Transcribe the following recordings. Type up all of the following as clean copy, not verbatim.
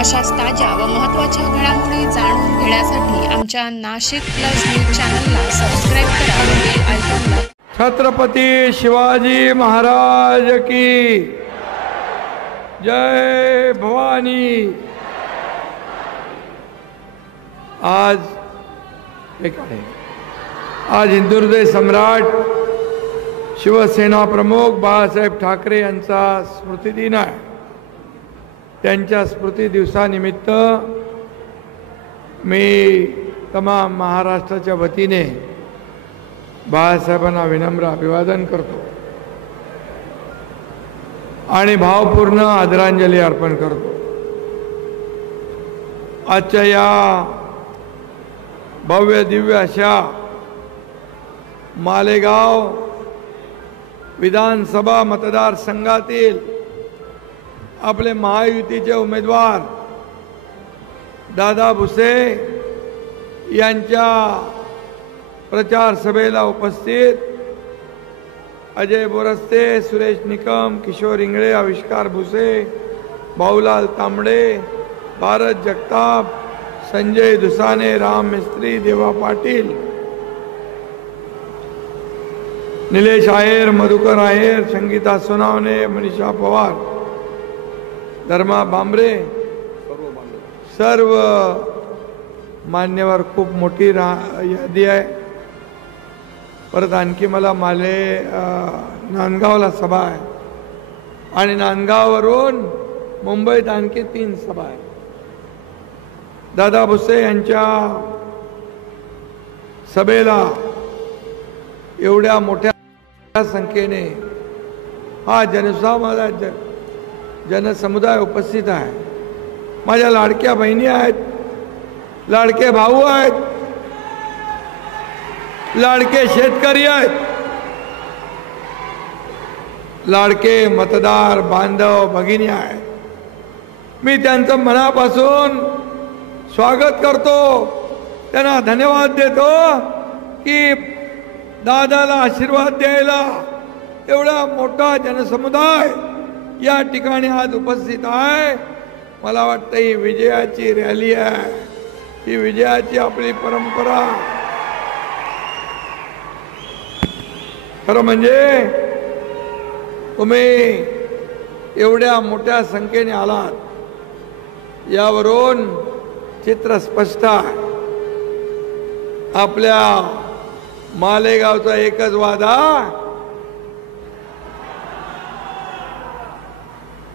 अशाच ताज्या व महत्त्वाच्या घडामोडी जाणून घेण्यासाठी आमच्या नाशिक प्लस न्यूज चॅनलला सबस्क्राईब करा व बेल आयकॉनला. छत्रपती शिवाजी महाराज की जय भवानी. आज हिंदुहृदय सम्राट शिवसेना प्रमुख बाळासाहेब ठाकरे यांचा स्मृतिदिन आहे. त्यांच्या स्मृती दिवसानिमित्त मी तमाम महाराष्ट्राच्या वतीने बाळासाहेबांना विनम्र अभिवादन करतो आणि भावपूर्ण आदरांजली अर्पण करतो. आजच्या या भव्य दिव्य अशा मालेगाव विधानसभा मतदारसंघातील आपले महायुतीचे उमेदवार दादा भुसे यांच्या प्रचार सभेला उपस्थित अजय बोरस्ते, सुरेश निकम, किशोर इंगळे, आविष्कार भुसे, भाऊलाल तांबडे, भारत जगताप, संजय दुसाने, राम मिस्त्री, देवा पाटील, निलेश आहेर, मधुकर आहेर, संगीता सोनावणे, मनीषा पवार, धर्मा बांबरे, सर्व मान्यवर. खूप मोठी यादी आहे. परत आणखी मला नांदगावला सभा आहे आणि नांदगाववरून मुंबईत आणखी 3 सभा आहे. दादा भुसे यांच्या सभेला एवढ्या मोठ्या संख्येने हा जनसमुदाय उपस्थित आहे. माझ्या लाडक्या बहिणी आहेत, लाडके भाऊ आहेत, लाडके शेतकरी आहेत, लाडके मतदार बांधव भगिनी आहेत. मी त्यांचं मनापासून स्वागत करतो, त्यांना धन्यवाद देतो की दादाला आशीर्वाद द्यायला एवढा मोठा जनसमुदाय या ठिकाणी आज उपस्थित आहे. मला वाटतं ही विजयाची रॅली आहे, ही विजयाची आपली परंपरा. खरं म्हणजे तुम्ही एवढ्या मोठ्या संख्येने आलात यावरून चित्र स्पष्ट आहे. आपल्या मालेगावचा एकच वादा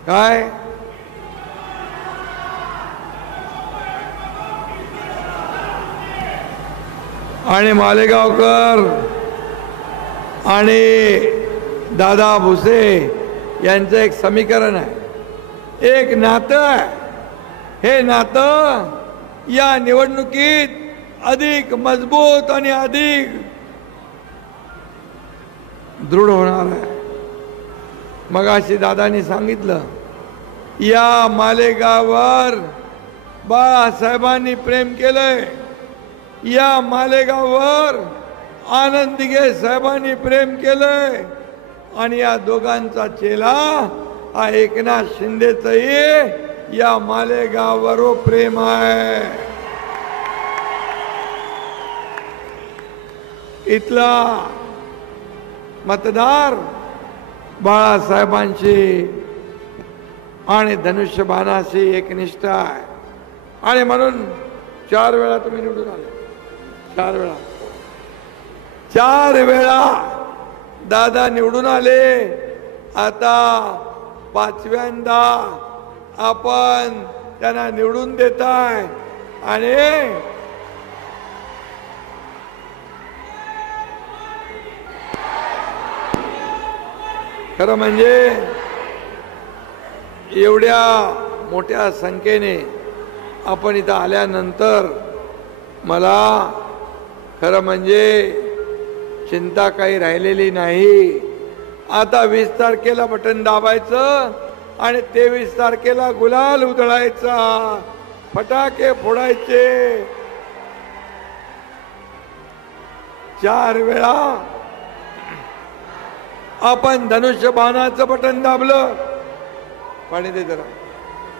काय, आणि मालेगावकर आणि दादा भुसे यांचं एक समीकरण आहे, एक नातं आहे. हे नातं या निवडणुकीत अधिक मजबूत आणि अधिक दृढ होणार आहे. मगाशी दादांनी सांगितलं, या मालेगाववर बाळासाहेबांनी प्रेम केलंय, या मालेगाववर आनंद दिघे साहेबांनी प्रेम केलंय आणि या दोघांचा चेला हा एकनाथ शिंदेचंही या मालेगाववर प्रेम आहे. इथला मतदार बाळासाहेबांशी आणि धनुष्यबाणाशी एकनिष्ठ आहे आणि म्हणून 4 वेळा तुम्ही निवडून आले. 4 वेळा दादा निवडून आले. आता 5व्यांदा आपण त्यांना निवडून देताय आणि खरं म्हणजे एवढ्या मोठ्या संख्येने आपण इथं आल्यानंतर मला खरं म्हणजे चिंता काही राहिलेली नाही. आता 20 तारखेला बटन दाबायचं आणि 23 तारखेला गुलाल उधळायचा, फटाके फोडायचे. 4 वेळा आपण धनुष्यबाणाचं बटन दाबलं. पाणी दे जरा,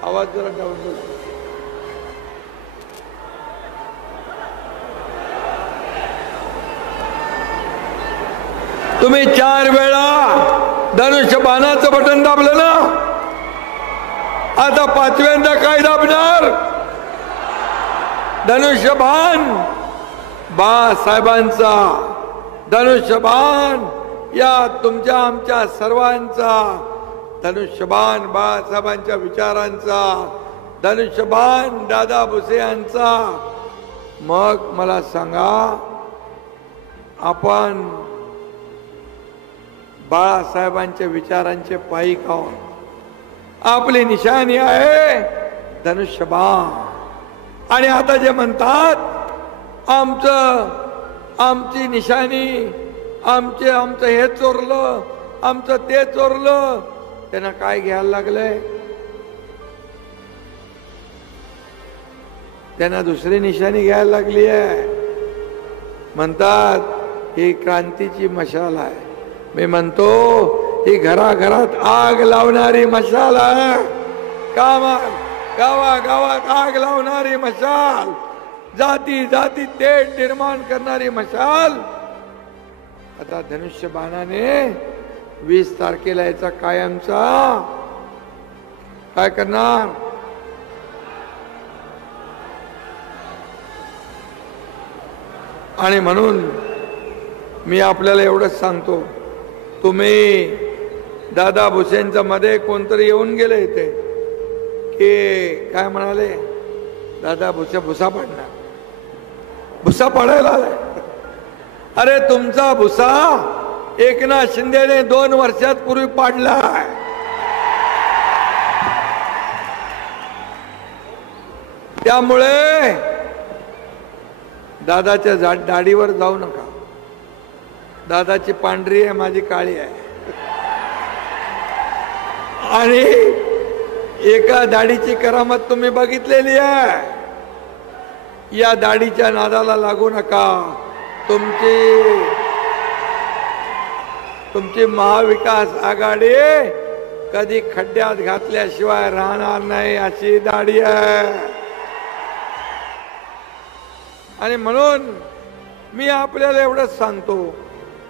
आवाज जरा डाऊन. तुम्ही 4 वेळा धनुष्यबाणाचं बटन दाबलं ना, आता 5व्यांदा काय दाबणार? धनुष्यबाण बाळासाहेबांचा, धनुष्यबाण या तुमच्या आमच्या सर्वांचा, धनुष्यबाण बाळासाहेबांच्या विचारांचा, धनुष्यबाण दादा भुसे यांचा. मग मला सांगा, आपण बाळासाहेबांच्या विचारांचे पायी आहोत. आपली निशाणी आहे धनुष्यबाण. आणि आता जे म्हणतात आमची निशाणी, आमचं हे चोरलं, आमचं ते चोरलं, त्यांना काय घ्यायला लागलंय? त्यांना दुसरी निशाणी घ्यायला लागली आहे. म्हणतात ही क्रांतीची मशाल आहे. मी म्हणतो ही घराघरात आग लावणारी मशाल आहे. गावागावात आग लावणारी मशाल, जाती जाती तेढ निर्माण करणारी मशाल. आता धनुष्यबाणाने 20 तारखेला याचा कायमचा काय करणार? आणि म्हणून मी आपल्याला एवढंच सांगतो, तुम्ही दादा भुसेंच्या मध्ये कोणतरी येऊन गेले इथे की काय म्हणाले, दादा भुसा पाडणार, भुसा पाडायला आलाय. अरे तुमचा भुसा एकनाथ शिंदेने 2 वर्षात पूर्वी पाडलाय. त्यामुळे दादाच्या दाढीवर जाऊ नका. दादाची पांढरी आहे, माझी काळी आहे. आणि एका दाढीची करामत तुम्ही बघितलेली आहे. या दाढीच्या नादाला लागू नका. तुमची महाविकास आघाडी कधी खड्ड्यात घातल्याशिवाय राहणार नाही, अशी दाढी आहे. आणि म्हणून मी आपल्याला एवढंच सांगतो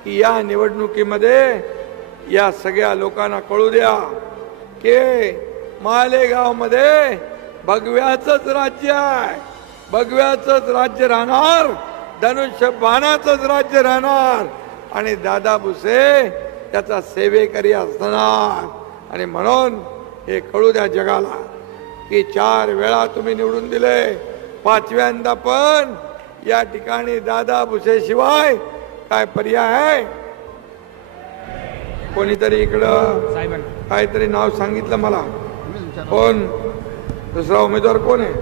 की या निवडणुकीमध्ये या सगळ्या लोकांना कळू द्या की मालेगाव मध्ये भगव्याचंच राज्य आहे, भगव्याचंच राज्य राहणार, धनुष्यबाणाचंच राज्य राहणार. आणि दादा भुसे त्याचा सेवेकरी असणार. आणि म्हणून हे कळू द्या जगाला की 4 वेळा तुम्ही निवडून दिले, 5व्यांदा पण या ठिकाणी दादा भुसे शिवाय काय पर्याय आहे? कोणीतरी इकडं काहीतरी नाव सांगितलं मला. कोण दुसरा उमेदवार कोण आहे?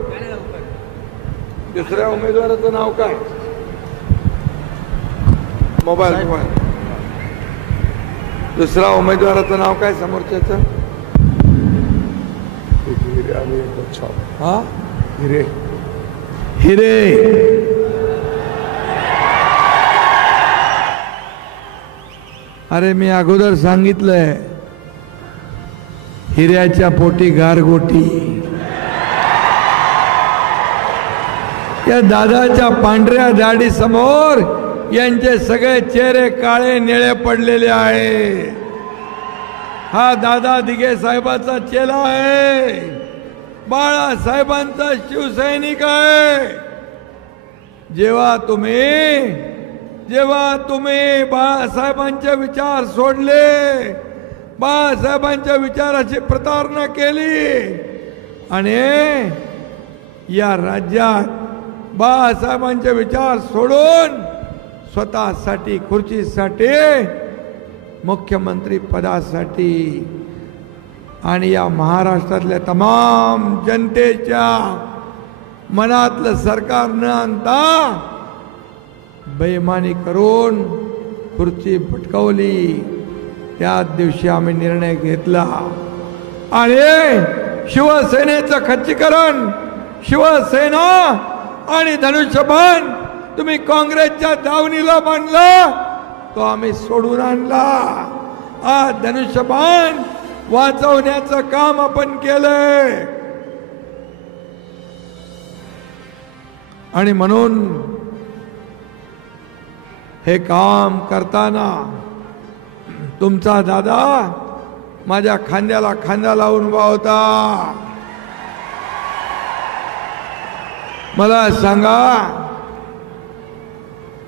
दुसऱ्या उमेदवाराचं नाव काय? मोबाईल. दुसरा उमेदवाराचं नाव काय समोरच्याचं? हा, हिरे. अरे मी अगोदर सांगितलंय, हिऱ्याच्या पोटी गारगोटी. या दादाच्या पांढऱ्या दाढी समोर यांचे सगळे चेहरे काळे निळे पडलेले आहे. हा दादा दिघे साहेबाचा चेला आहे, बाळासाहेबांचा शिवसैनिक आहे. जेव्हा तुम्ही बाळासाहेबांचे विचार सोडले, बाळासाहेबांच्या विचाराची प्रतारणा केली आणि या राज्यात बाळासाहेबांचे विचार सोडून स्वतःसाठी, खुर्चीसाठी, मुख्यमंत्री पदासाठी आणि या महाराष्ट्रातल्या तमाम जनतेच्या मनातलं सरकार न आणता बेईमानी करून खुर्ची भटकवली. त्याच दिवशी आम्ही निर्णय घेतला आणि शिवसेनेचं खच्चीकरण, शिवसेना आणि धनुष्यबाण तुम्ही काँग्रेसच्या दावणीला बांधला, तो आम्ही सोडून आणला. आज धनुष्यबाण वाचवण्याचं काम आपण केलंय. आणि म्हणून हे काम करताना तुमचा दादा माझ्या खांद्याला खांदा लावून उभा होता. मला सांगा,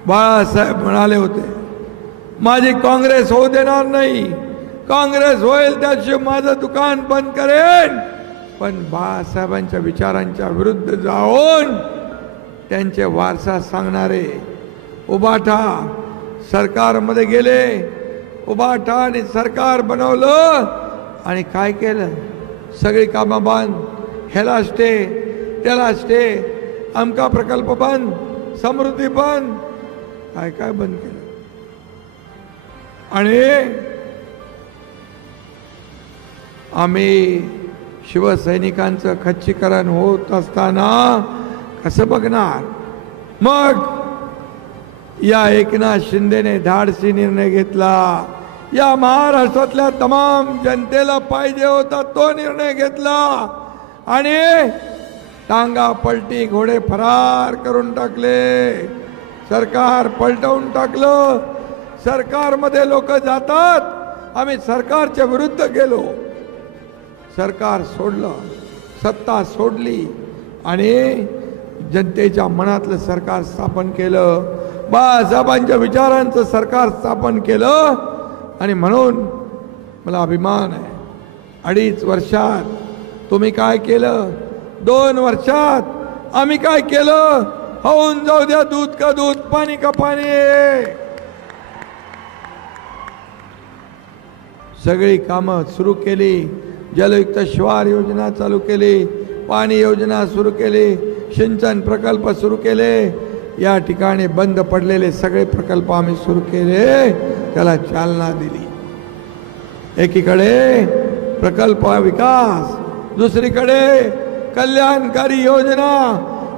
बाळासाहेब म्हणाले होते माझी काँग्रेस होऊ देणार नाही, काँग्रेस होईल त्याशिवाय माझं दुकान बंद करेन. पण बाळासाहेबांच्या विचारांच्या विरुद्ध जाऊन त्यांचे वारसा सांगणारे उबाठा सरकारमध्ये गेले, उबाठा आणि सरकार बनवलं आणि काय केलं, सगळी कामं बंद, ह्याला स्टे त्याला स्टे, अमका प्रकल्प बंद, समृद्धी बंद, काय काय बंद केलं. आणि आम्ही शिवसैनिकांचं खच्चीकरण होत असताना कसं बघणार. मग या एकनाथ शिंदेने धाडसी निर्णय घेतला, या महाराष्ट्रातल्या तमाम जनतेला पाहिजे होता तो निर्णय घेतला आणि टांगा पलटी घोडे फरार करून टाकले. सरकार पलटवून टाकलं. सरकारमध्ये लोक जातात, आम्ही सरकारच्या विरुद्ध गेलो, सरकार सोडलं, सत्ता सोडली आणि जनतेच्या मनातलं सरकार स्थापन केलं, बाळासाहेबांच्या विचारांचं सरकार स्थापन केलं. आणि म्हणून मला अभिमान आहे, 2.5 वर्षात तुम्ही काय केलं, 2 वर्षात आम्ही काय केलं, होऊन जाऊ द्या दूध का दूध, पाणी का पाणी. सगळी कामं सुरू केली, जलयुक्त शिवार योजना चालू केली, पाणी योजना सुरू केली, सिंचन प्रकल्प सुरू केले. या ठिकाणी बंद पडलेले सगळे प्रकल्प आम्ही सुरू केले, त्याला चालना दिली. एकीकडे प्रकल्प विकास, दुसरीकडे कल्याणकारी योजना.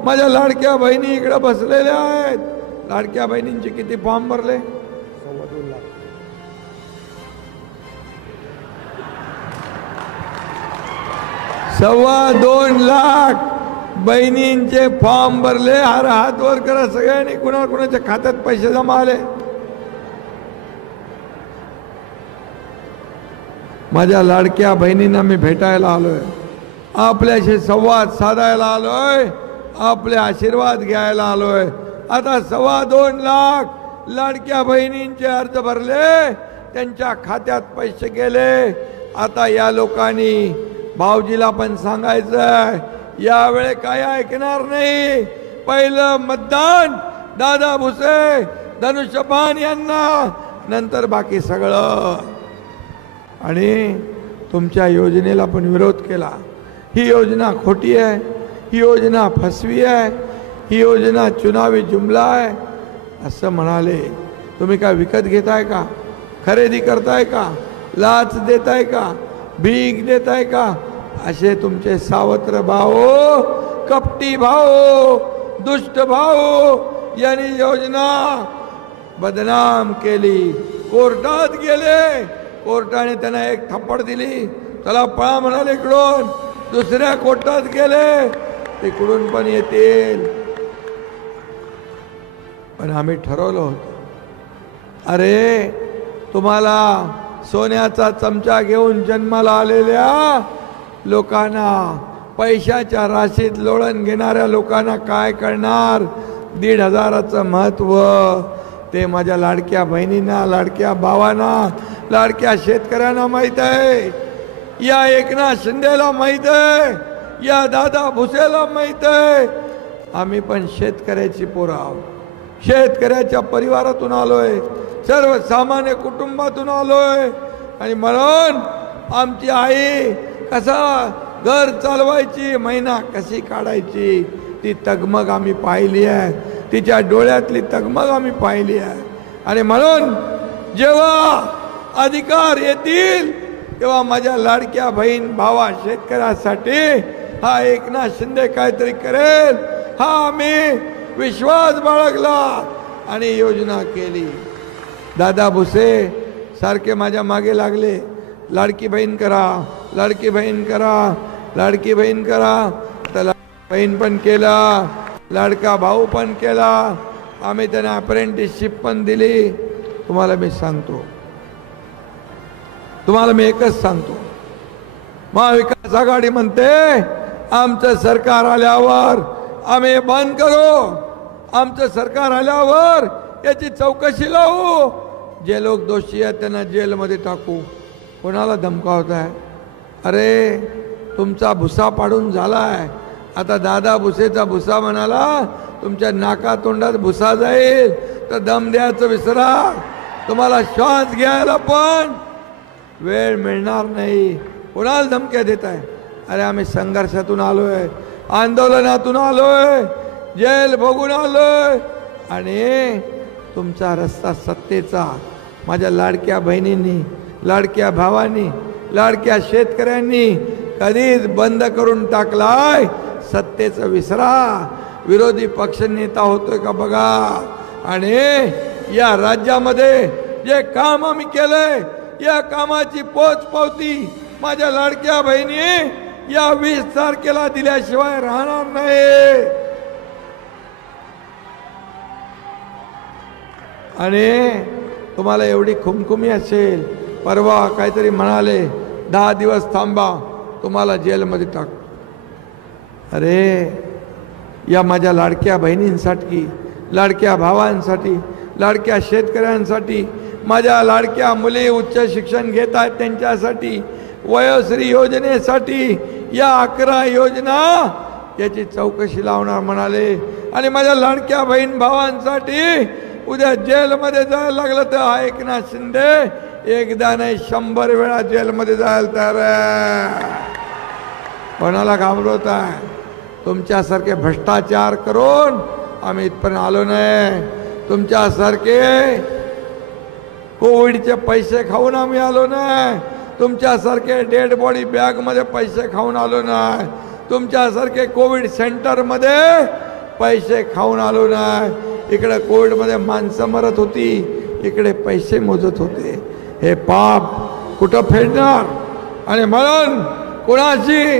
माझ्या लाडक्या बहिणी इकडे बसलेल्या आहेत. लाडक्या बहिणींचे किती फॉर्म भरले? 2.25 लाख बहिणींचे फॉर्म भरले. हात वर करा सगळ्यांनी, कुणाच्या खात्यात पैसे जमा आले. माझ्या लाडक्या बहिणींना मी भेटायला आलोय, आपल्याशी संवाद साधायला आलोय, आपले आशीर्वाद घ्यायला आलोय. आता 2.25 लाख लाडक्या बहिणींचे अर्ज भरले, त्यांच्या खात्यात पैसे गेले. आता या लोकांनी भाऊजीला पण सांगायचंय, यावेळे काय ऐकणार नाही. पहिलं मतदान दादा भुसे, धनुष्यबाण यांना, नंतर बाकी सगळं. आणि तुमच्या योजनेला पण विरोध केला. ही योजना खोटी आहे, ही योजना फसवी आहे, ही योजना चुनावी जुमला आहे असं म्हणाले. तुम्ही काय विकत घेताय का, खरेदी करताय का, लाच देताय का, भीक देताय का. असे तुमचे सावत्र भाऊ, कपटी भाऊ, दुष्ट भाऊ यांनी योजना बदनाम केली. कोर्टात गेले, कोर्टाने त्यांना एक थप्पड दिली, चला पळा म्हणाले इकडून. दुसऱ्या कोर्टात गेले, तिकडून पण येतील. पण आम्ही ठरवलं होतं, अरे तुम्हाला सोन्याचा चमचा घेऊन जन्माला आलेल्या लोकांना, पैशाच्या राशीत लोळण घेणाऱ्या लोकांना काय करणार. 1,500चं महत्व ते माझ्या लाडक्या बहिणींना, लाडक्या भावांना, लाडक्या शेतकऱ्यांना माहीत आहे. या एकनाथ शिंदेला माहीत आहे, या दादा भुसेला माहीत आहे. आम्ही पण शेतकऱ्याची पोरं आहोत, शेतकऱ्याच्या परिवारातून आलोय, सर्वसामान्य कुटुंबातून आलोय. आणि म्हणून आमची आई कसा घर चालवायची, महिना कशी काढायची, ती तगमग आम्ही पाहिली आहे. तिच्या डोळ्यातली तगमग आम्ही पाहिली आहे. आणि म्हणून जेव्हा अधिकार येतील तेव्हा माझ्या लाडक्या बहीण भावा शेतकऱ्यासाठी हा एकनाथ शिंदे काहीतरी करेल, हा आम्ही विश्वास बाळगला आणि योजना केली. दादा भुसे सारखे माझ्या मागे लागले, लाडकी बहीण करा, लाडकी बहीण करा, लाडकी बहीण करा. तर बहीण पण केला, लाडका भाऊ पण केला. आम्ही त्यांना अप्रेंटिसशिप पण दिली. तुम्हाला मी सांगतो, तुम्हाला मी एकच सांगतो, महाविकास आघाडी म्हणते आमचं सरकार आल्यावर आम्ही बंद करू, आमचं सरकार आल्यावर याची चौकशी लावू, जे लोक दोषी आहेत त्यांना जेलमध्ये टाकू. कोणाला धमकावताय? अरे तुमचा भुसा पाडून झालाय, आता दादा भुसेचा भुसा म्हणाला, तुमच्या नाका तोंडात भुसा जाईल तर दम द्यायचं विसरा. तुम्हाला श्वास घ्यायला पण वेळ मिळणार नाही. कोणाला धमक्या देत आहे? अरे आम्ही संघर्षातून आलोय, आंदोलनातून आलोय, जेल भोगून आलोय, आणि तुमचा रस्ता सत्तेचा माझ्या लाडक्या बहिणींनी, लाडक्या भावांनी, लाडक्या शेतकऱ्यांनी कधीच बंद करून टाकलाय. सत्तेचं विसरा. विरोधी पक्षनेता होतोय का बघा. आणि या राज्यामध्ये जे काम आम्ही केलंय, या कामाची पोचपावती माझ्या लाडक्या बहिणी या 20 तारखेला दिल्याशिवाय राहणार नाही. आणि तुम्हाला एवढी खुमखुमी असेल, परवा काहीतरी म्हणाले 10 दिवस थांबा, तुम्हाला जेलमध्ये टाक. अरे या माझ्या लाडक्या बहिणींसाठी, लाडक्या भावांसाठी, लाडक्या शेतकऱ्यांसाठी, माझ्या लाडक्या मुली उच्च शिक्षण घेत आहेत त्यांच्यासाठी, वयोश्री योजनेसाठी, या 11 योजना याची चौकशी लावणार म्हणाले. आणि माझ्या लाडक्या बहीण भावांसाठी उद्या जेलमध्ये जायला लागलं तर एकनाथ शिंदे एकदा नाही 100 वेळा जेलमध्ये जायला तयार आहे. कोणाला घाबरवत आहे? तुमच्यासारखे भ्रष्टाचार करून आम्ही इथपर्यंत आलो नाही. तुमच्यासारखे कोविडचे पैसे खाऊन आम्ही आलो नाही. तुमच्यासारखे डेड बॉडी बॅगमध्ये पैसे खाऊन आलो नाही. तुमच्यासारखे कोविड सेंटरमध्ये पैसे खाऊन आलो नाही. इकडे कोविडमध्ये माणसं मरत होती, इकडे पैसे मोजत होते. हे पाप कुठं फेडणार? आणि म्हणून कोणाची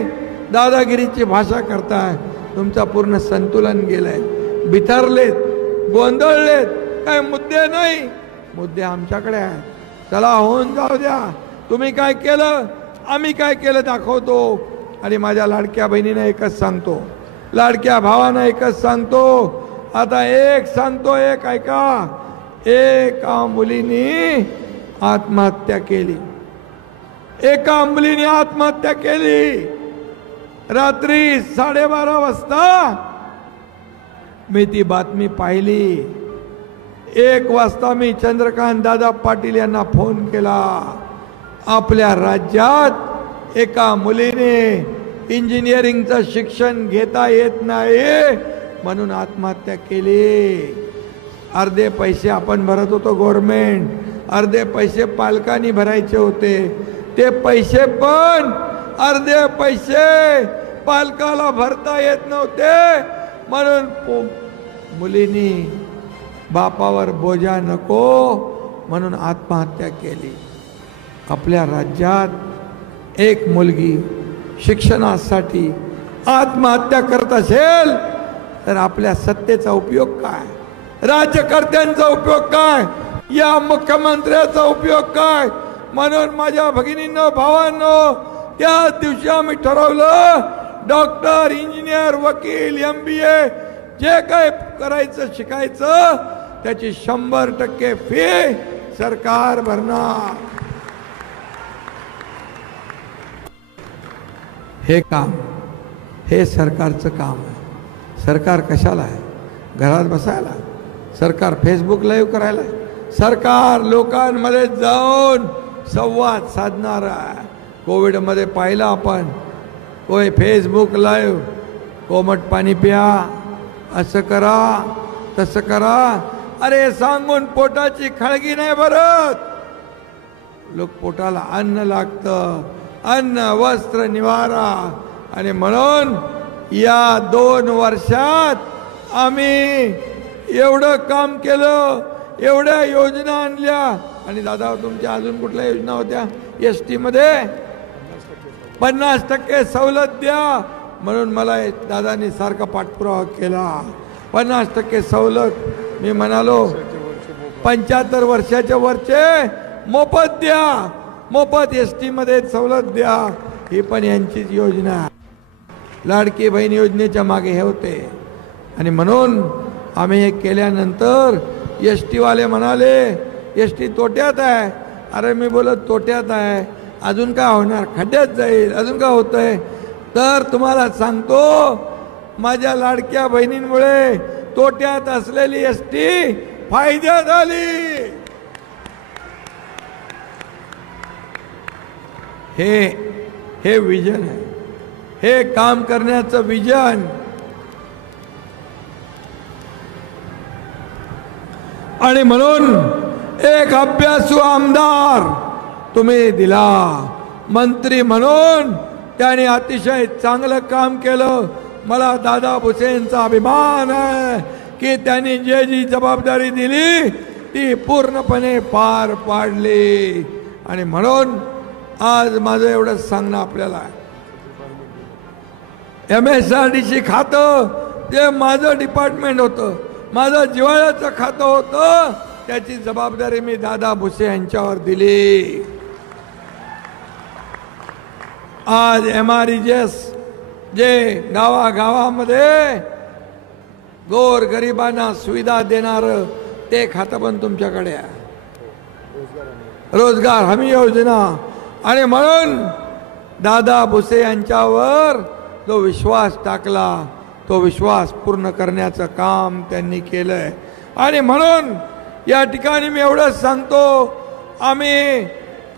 दादागिरीची भाषा करताय? तुमचा पूर्ण संतुलन गेलंय, बिथरलेत, गोंधळलेत. काय मुद्दे नाही, मुद्दे आमच्याकडे आहेत. चला होऊन जाऊ द्या. तुम्ही काय केलं, आम्ही काय केलं दाखवतो. आणि माझ्या लाडक्या बहिणीने एकच सांगतो, लाडक्या भावांना एकच सांगतो, आता एक सांगतो, एक ऐका. एका मुलीने आत्महत्या केली, एका मुलीने आत्महत्या केली. रात्री 12:30 वाजता मी ती बातमी पाहिली. 1 वाजता मी चंद्रकांत दादा पाटील यांना फोन केला. आपल्या राज्यात एका मुलीने इंजिनिअरिंगचं शिक्षण घेता येत नाही म्हणून आत्महत्या केली. अर्धे पैसे आपण भरत होतो गव्हर्नमेंट, अर्धे पैसे पालकांनी भरायचे होते. ते पैसे पण अर्धे पैसे पालकाला भरता येत नव्हते म्हणून मुलींनी बापावर बोजा नको म्हणून आत्महत्या केली. आपल्या राज्यात एक मुलगी शिक्षणासाठी आत्महत्या करत असेल तर आपल्या सत्तेचा उपयोग काय? राज्यकर्त्यांचा उपयोग काय? या मुख्यमंत्र्याचा उपयोग काय? म्हणून माझ्या भगिनींनो, भावांनो, त्या दिवशी आम्ही ठरवलं डॉक्टर, इंजिनियर, वकील, MBA जे काय करायचं शिकायचं त्याची 100% फी सरकार भरणार. हे काम, हे सरकारचं काम आहे. सरकार कशाला आहे? घरात बसायला? सरकार फेसबुक लाईव्ह करायला? सरकार लोकांमध्ये जाऊन संवाद साधणार आहे. कोविडमध्ये पाहिलं आपण, कोई फेसबुक लाईव्ह, कोमट पाणी प्या, असं करा, तसं करा. अरे सांगून पोटाची खळगी नाही भरत. लोक पोटाला अन्न लागतं, अन्न, वस्त्र, निवारा. आणि म्हणून या 2 वर्षात आम्ही एवढं काम केलं, एवढ्या योजना आणल्या. आणि दादा तुमच्या अजून कुठल्या योजना होत्या? ST मध्ये 50% सवलत द्या म्हणून मला दादांनी सारखा पाठपुरावा केला. 50% सवलत. मी म्हणालो 75 वर्षाच्या वरचे मोफत द्या. मोफत एसटी मध्ये सवलत द्या, ही पण यांचीच योजना. लाडकी बहीण योजनेच्या मागे हे होते. आणि म्हणून आम्ही हे केल्यानंतर एसटी वाले म्हणाले एसटी तोट्यात आहे. अरे मी बोलत तोट्यात आहे, अजून काय होणार, खड्ड्यात जाईल, अजून काय होतंय. तर तुम्हाला सांगतो, माझ्या लाडक्या बहिणींमुळे तोट्यात असलेली एसटी फायद्यात आली. हे विजन आहे, हे काम करण्याचं विजन. आणि म्हणून एक अभ्यासू आमदार तुम्ही दिला, मंत्री म्हणून त्याने अतिशय चांगलं काम केलं. मला दादा भुसेंचा अभिमान आहे की त्यांनी जी जबाबदारी दिली ती पूर्णपणे पार पाडली. आणि म्हणून आज माझं एवढंच सांगणं आपल्याला, MSRDC खातं ते माझं डिपार्टमेंट होतं, माझं जिव्हाळ्याचं खातं होतं, त्याची जबाबदारी मी दादा भुसे यांच्यावर दिली. आज MREGS जे गावागावामध्ये गोर गरिबांना सुविधा देणारं ते खातं पण तुमच्याकडे आहे, रोजगार हमी योजना. आणि म्हणून दादा भुसे यांच्यावर जो विश्वास टाकला तो विश्वास पूर्ण करण्याचं काम त्यांनी केलंय. आणि म्हणून या ठिकाणी मी एवढंच सांगतो, आम्ही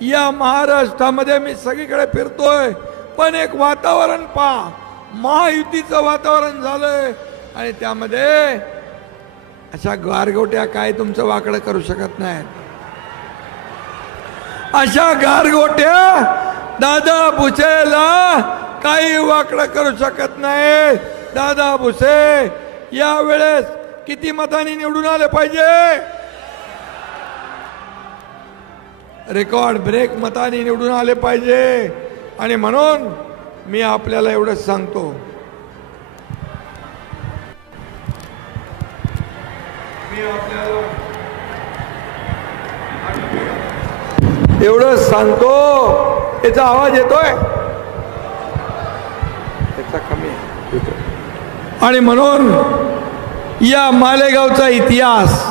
या महाराष्ट्रामध्ये मी सगळीकडे फिरतोय, पण एक वातावरण पहा, महायुतीचं वातावरण झालंय. आणि त्यामध्ये अशा गारगोट्या काय तुमचं वाकडं करू शकत नाहीत. अशा गारगोट्या दादा भुसेला काही वाकडं करू शकत नाही. दादा भुसे यावेळेस किती मतांनी निवडून आले पाहिजे? रेकॉर्ड ब्रेक मतांनी निवडून आले पाहिजे. आणि म्हणून मी आपल्याला एवढंच सांगतो, एवढंच सांगतो, याचा आवाज येतोय, याचा कमी आहे. आणि म्हणून या मालेगावचा इतिहास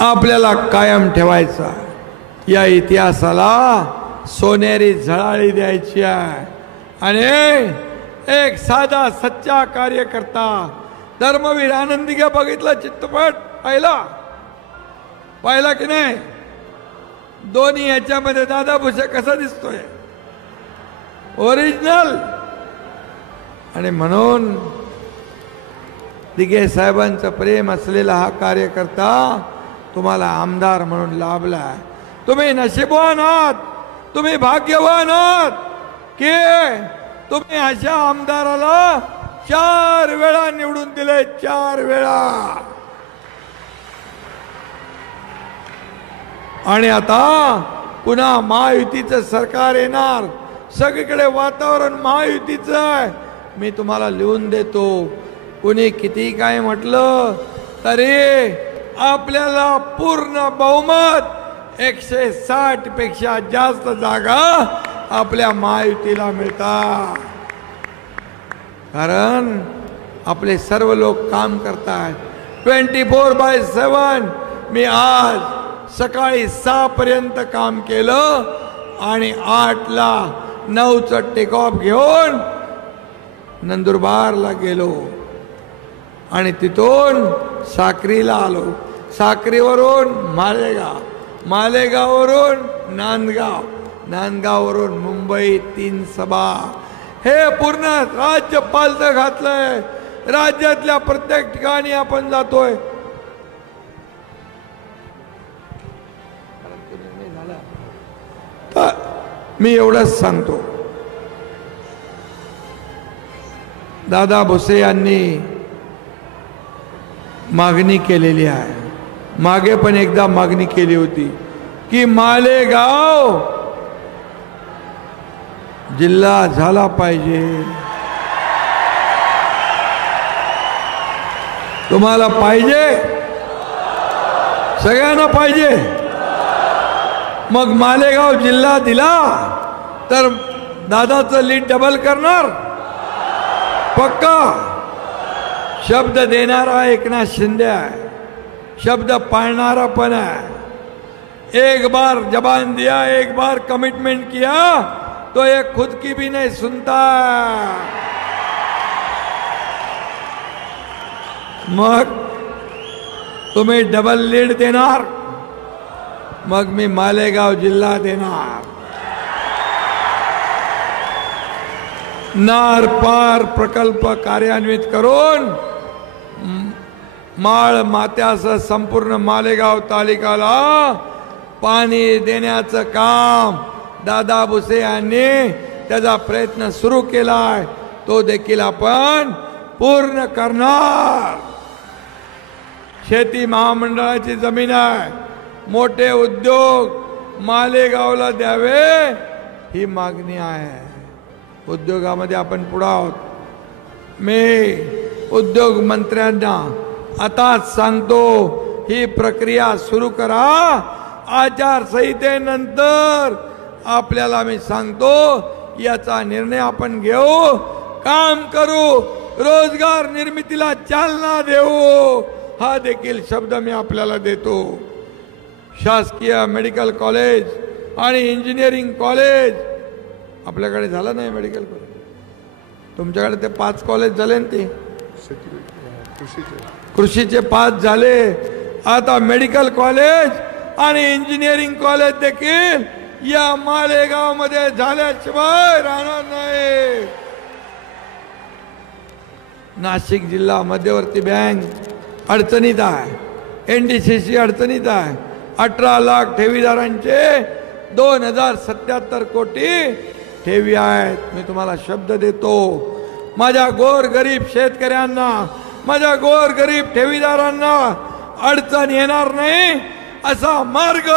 आपल्याला कायम ठेवायचा. या इतिहासाला सोनेरी झळाळी द्यायची आहे. आणि एक साधा सच्चा कार्यकर्ता, धर्मवीर आनंदीगे बघितला चित्रपट, पाहिला की नाही? दोन्ही याच्यामध्ये दादा भुसे कसा दिसतोय, ओरिजिनल. आणि म्हणून दिघे साहेबांचं प्रेम असलेला हा कार्यकर्ता तुम्हाला आमदार म्हणून लाभला. तुम्ही नशीबवान आहात, तुम्ही भाग्यवान आहात की तुम्ही अशा आमदाराला 4 वेळा निवडून दिले, 4 वेळा. आणि आता पुन्हा महायुतीचं सरकार येणार, सगळीकडे वातावरण महायुतीचं आहे. मी तुम्हाला लिहून देतो, कुणी किती काय म्हटलं तरी आपल्याला पूर्ण बहुमत, 160 पेक्षा जास्त जागा आपल्या महायुतीला मिळतात. कारण आपले सर्व लोक काम करतात 24/7. मी आज सकाळी 6 पर्यंत काम केलं आणि 8ला 9चं टेक ऑफ घेऊन नंदुरबारला गेलो आणि तिथून साक्रीला आलो, साक्रीवरून मालेगाव, मालेगाववरून नांदगाव, नांदगाववरून मुंबई, 3 सभा. हे पूर्ण राज्य पालथं घातलंय. राज्यातल्या प्रत्येक ठिकाणी आपण जातोय. तर मी एवढंच सांगतो, दादा भुसे यांनी मागणी केलेली आहे. मागे पण एकदा मागणी केली होती की मालेगाव जिल्हा झाला पाहिजे. तुम्हाला पाहिजे, सगळ्यांना पाहिजे. मग मालेगाव जिल्हा दिला तर दादाचं लीड डबल करणार पक्का. शब्द देणारा एकनाथ शिंदे आहे, शब्द पाळणारा पण आहे. एक बार जबान दिया, एक बार कमिटमेंट किया तो ये खुद की भी नहीं सुनता. मग तुम्ही डबल लीड देणार, मग मी मालेगाव जिल्हा देणार. नार पार प्रकल्प कार्यान्वित करून माळ मात्यासह संपूर्ण मालेगाव तालुक्याला पाणी देण्याचं काम दादा भुसे यांनी त्याचा प्रयत्न सुरू केलाय, तो देखील आपण पूर्ण करणार. शेती महामंडळाची जमीन आहे, मोठे उद्योग मालेगावला द्यावे ही मागणी आहे. उद्योगामध्ये आपण पुढे आहोत. मी उद्योग मंत्र्यांना आताच सांगतो, ही प्रक्रिया सुरू करा. आचारसंहितेनंतर आपल्याला मी सांगतो याचा निर्णय आपण घेऊ, काम करू, रोजगार निर्मितीला चालना देऊ, हा देखील शब्द मी आपल्याला देतो. शासकीय मेडिकल कॉलेज आणि इंजिनिअरिंग कॉलेज आपल्याकडे झालं नाही. मेडिकल कॉलेज तुमच्याकडे ते 5 कॉलेज झाले ना, ते कृषीचे 5 झाले. आता मेडिकल कॉलेज आणि इंजिनिअरिंग कॉलेज देखील या मालेगाव मध्ये झाल्याशिवाय राहणार नाही. नाशिक जिल्हा मध्यवर्ती बँक अडचणीत आहे, NDCC अडचणीत आहे. 18 लाख ठेवीदारांचे 2077 कोटी ठेवी आहेत. मी तुम्हाला शब्द देतो, माझ्या गोरगरीब शेतकऱ्यांना, माझ्या गोरगरीब ठेवीदारांना अडचण येणार नाही असा मार्ग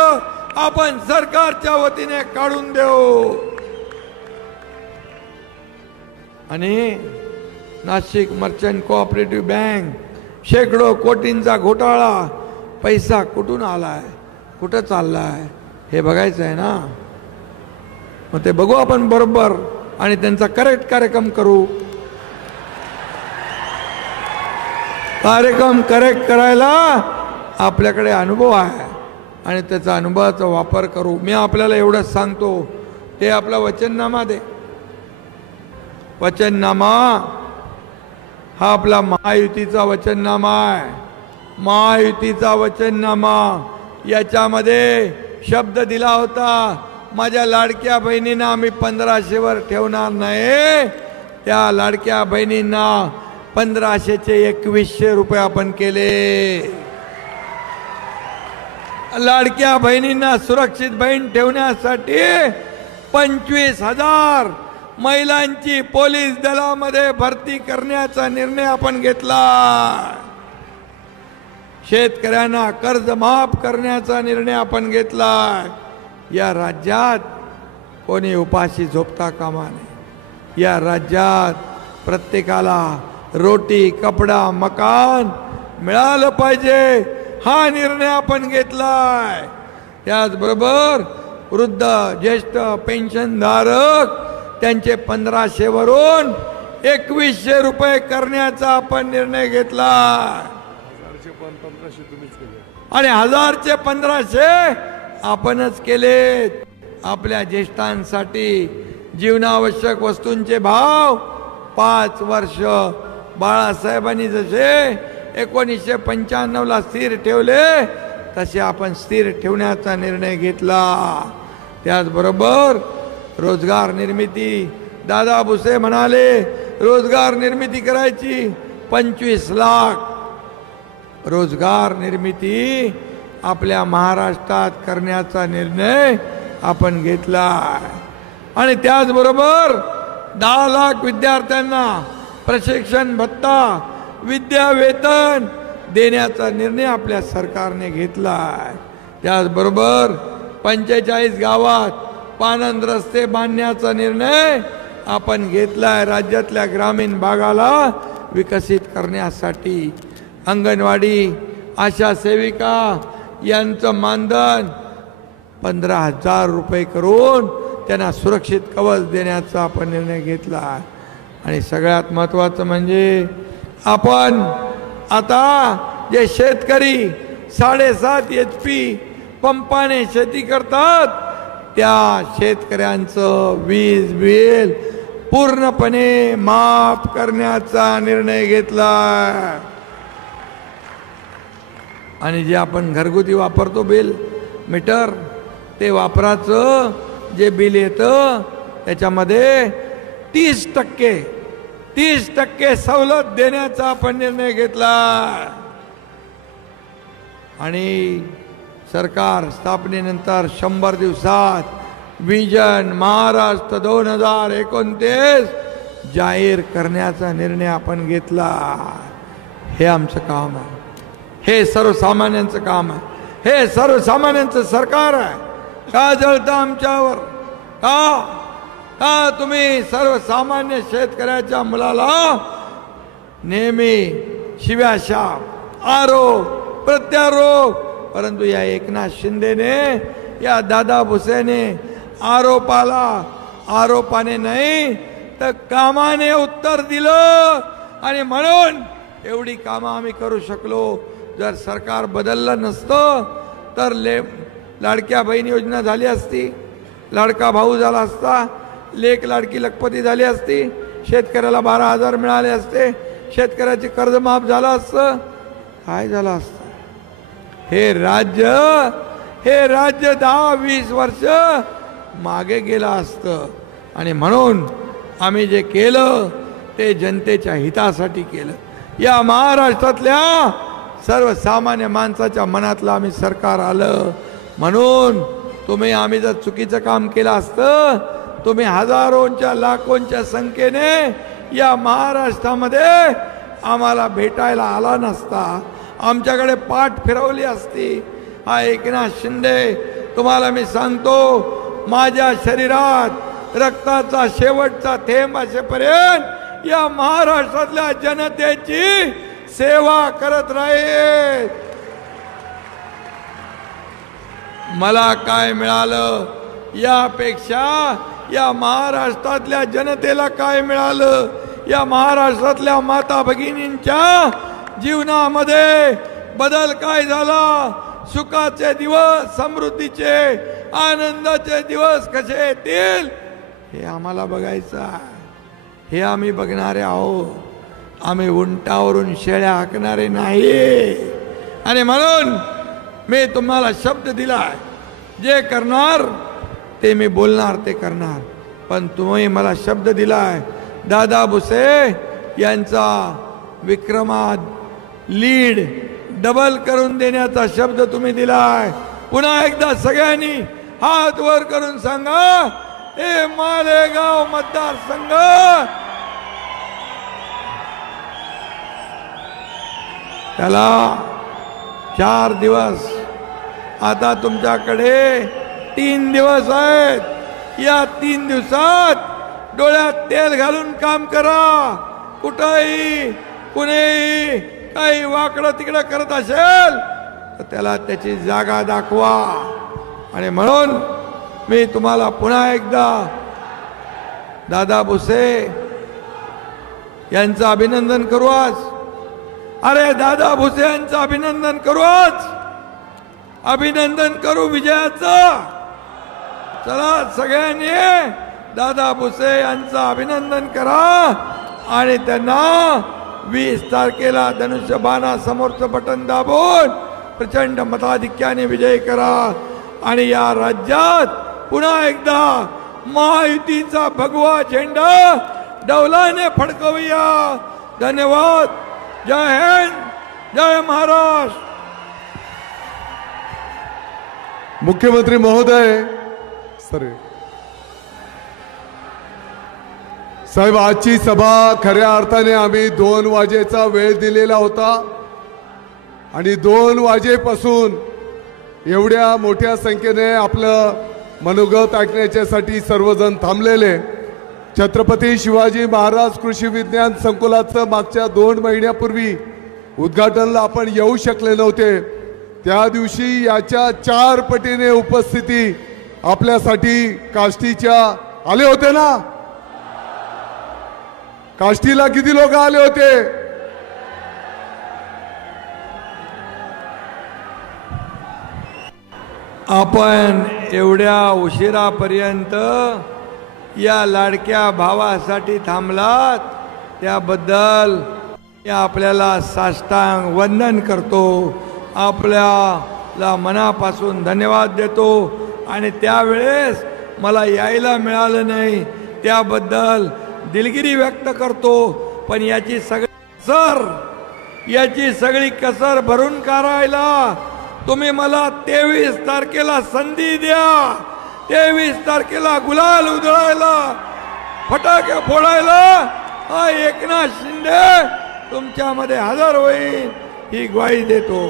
आपण सरकारच्या वतीने काढून देऊ. आणि नाशिक मर्चंट कोऑपरेटिव्ह बँक शेकडो कोटींचा घोटाळा, पैसा कुठून आलाय, कुठं चाललाय हे बघायचं आहे ना. मग ते बघू आपण बरोबर आणि त्यांचा करेक्ट कार्यक्रम करू. कार्यक्रम करेक्ट करायला आपल्याकडे अनुभव आहे आणि त्याचा अनुभवाचा वापर करू. मी आपल्याला एवढंच सांगतो, ते आपला वचननामा दे. वचननामा हा आपला महायुतीचा वचननामा आहे. महायुतीचा वचननामा याच्यामध्ये शब्द दिला होता, माझ्या लाडक्या बहिणींना आम्ही 1500वर ठेवणार नाही. त्या लाडक्या बहिणींना 1500चे 2100 रुपये आपण केले. लाडक्या बहिणींना सुरक्षित बहीण ठेवण्यासाठी 25,000 महिलांची पोलीस दलामध्ये भरती करण्याचा निर्णय आपण घेतला. शेतकऱ्यांना कर्ज माफ करण्याचा निर्णय आपण घेतला. या राज्यात कोणी उपाशी झोपता कामा नये. या राज्यात प्रत्येकाला रोटी, कपडा, मकान मिळालं पाहिजे, हा निर्णय आपण घेतलाय. त्याचबरोबर वृद्ध, ज्येष्ठ पेन्शनधारक त्यांचे 1500 वरून 2100 रुपये करण्याचा आपण निर्णय घेतला. आणि 1000चे 1500 आपणच केलेत. आपल्या ज्येष्ठांसाठी जीवनावश्यक वस्तूंचे भाव 5 वर्ष बाळासाहेबांनी जसे 1995ला स्थिर ठेवले तसे आपण स्थिर ठेवण्याचा निर्णय घेतला. त्याचबरोबर रोजगार निर्मिती, दादा भुसे म्हणाले रोजगार निर्मिती करायची. 25 लाख रोजगार निर्मिती आपल्या महाराष्ट्रात करण्याचा निर्णय आपण घेतला. आणि त्याचबरोबर 10 लाख विद्यार्थ्यांना प्रशिक्षण भत्ता, विद्या वेतन देण्याचा निर्णय आपल्या सरकारने घेतला. त्याचबरोबर 45 गावात पाणंद रस्ते बांधण्याचा निर्णय आपण घेतलाय. राज्यातल्या ग्रामीण भागाला विकसित करण्यासाठी अंगणवाडी, आशा सेविका यांचं मानधन 15,000 रुपये करून त्यांना सुरक्षित कवच देण्याचा आपण निर्णय घेतला। आणि सगळ्यात महत्त्वाचं म्हणजे आपण आता जे शेतकरी 7.5 HP पंपाने शेती करतात त्या शेतकऱ्यांचं वीज बिल पूर्णपणे माफ करण्याचा निर्णय घेतला। आणि जे आपण घरगुती वापरतो बिल मीटर ते वापराचं जे बिल येतं त्याच्यामध्ये 30% सवलत देण्याचा आपण निर्णय घेतला। आणि सरकार स्थापनेनंतर 100 दिवसात विजन महाराष्ट्र 2029 जाहीर करण्याचा निर्णय आपण घेतला। हे आमचं काम आहे, हे सर्वसामान्यांचं काम आहे, हे सर्वसामान्यांचं सरकार आहे। का जळतं आमच्यावर? का तुम्ही सर्वसामान्य शेतकऱ्याच्या मुलाला नेहमी शिव्याशाप आरोप प्रत्यारोप, परंतु या एकनाथ शिंदेने या दादा भुसेने आरोपाने नाही तर कामाने उत्तर दिलं। आणि म्हणून एवढी कामं आम्ही करू शकलो। जर सरकार बदललं नसतं तर लाडक्या बहीण योजना झाली असती, लाडका भाऊ झाला असता, लेक लाडकी लखपती झाली असती, शेतकऱ्याला 12,000 मिळाले असते, शेतकऱ्याचे कर्ज माफ झालं असतं, काय झालं असतं? हे राज्य 10-20 वर्ष मागे गेलं असतं। आणि म्हणून आम्ही जे केलं ते जनतेच्या हितासाठी केलं। या महाराष्ट्रातल्या सर्वसामान्य माणसाच्या मनातलं आम्ही सरकार आलं। म्हणून आम्ही जर चुकीचं काम केलं असतं, तुम्ही हजारोंच्या लाखोंच्या संख्येने या महाराष्ट्रामध्ये आम्हाला भेटायला आला नसता, आमच्याकडे पाठ फिरवली असती। हा एकनाथ शिंदे, तुम्हाला मी सांगतो, माझ्या शरीरात रक्ताचा शेवटचा थेंब असेपर्यंत या महाराष्ट्रातल्या जनतेची सेवा करत राहील। मला काय मिळालं यापेक्षा या महाराष्ट्रातल्या जनतेला काय मिळालं, या महाराष्ट्रातल्या माता भगिनींच्या जीवनामध्ये बदल काय झाला, सुखाचे दिवस, समृद्धीचे आनंदाचे दिवस कसे येतील हे आम्हाला बघायचं आहे। हे आम्ही बघणारे आहोत, आम्ही उंटावरून शेळ्या हाकणारे नाही। आणि म्हणून मी तुम्हाला शब्द दिलाय, जे करणार ते मी बोलणार ते करणार। पण तुम्ही मला शब्द दिलाय, दादा भुसे यांचा विक्रमात लीड डबल करून देण्याचा शब्द तुम्ही दिलाय। पुन्हा एकदा सगळ्यांनी हात वर करून सांगा, हे मालेगाव मतदारसंघ त्याला 4 दिवस, आता तुमच्याकडे 3 दिवस आहेत। या 3 दिवसात डोळ्यात तेल घालून काम करा। कुठेही कुणीही काही वाकडं तिकडं करत असेल तर त्याला त्याची जागा दाखवा। आणि म्हणून मी तुम्हाला पुन्हा एकदा दादा भुसे यांचं अभिनंदन करू आज। अरे दादा भुसे यांचं अभिनंदन करू आज, अभिनंदन करू विजयाचं। चला सगळ्यांनी दादा भुसे यांचं अभिनंदन करा आणि त्यांना 20 तारखेला धनुष्यबाणा समोरचं बटन दाबून प्रचंड मताधिक्याने विजय करा। आणि या राज्यात पुन्हा एकदा महायुतीचा भगवा झेंडा डौलाने फडकवूया। धन्यवाद। जय हिंद, जय महाराष्ट्र। मुख्यमंत्री महोदय साहेब, आजची सभा खऱ्या अर्थाने आम्ही 2 वाजेचा वेळ दिलेला होता आणि 2 वाजेपासून एवढ्या मोठ्या संख्येने आपलं मनोगत ऐकण्यासाठी सर्वजण थांबलेले। छत्रपती शिवाजी महाराज कृषी विज्ञान संकुलाचं मागच्या 2 महिन्यापूर्वी उद्घाटनाला आपण येऊ शकले नव्हते, त्या दिवशी याच्या 4 पटीने उपस्थिती आपल्यासाठी काष्टीच्या आले होते ना? काष्टीला किती लोक आले होते? आपण एवढ्या उशिरापर्यंत या लाडक्या भावासाठी थांबलात त्याबद्दल मी आपल्याला साष्टांग वंदन करतो, आपल्याला मनापासून धन्यवाद देतो. आणि त्यावेळेस मला यायला मिळालं नाही त्याबद्दल दिलगिरी व्यक्त करतो. पण याची सगळी कसर भरून काढायला तुम्ही मला 23 तारखेला संधी द्या. 23 तारखेला गुलाल उधळायला, फटाके फोडायला हा एकनाथ शिंदे तुमच्यामध्ये हजर होईल ही ग्वाही देतो.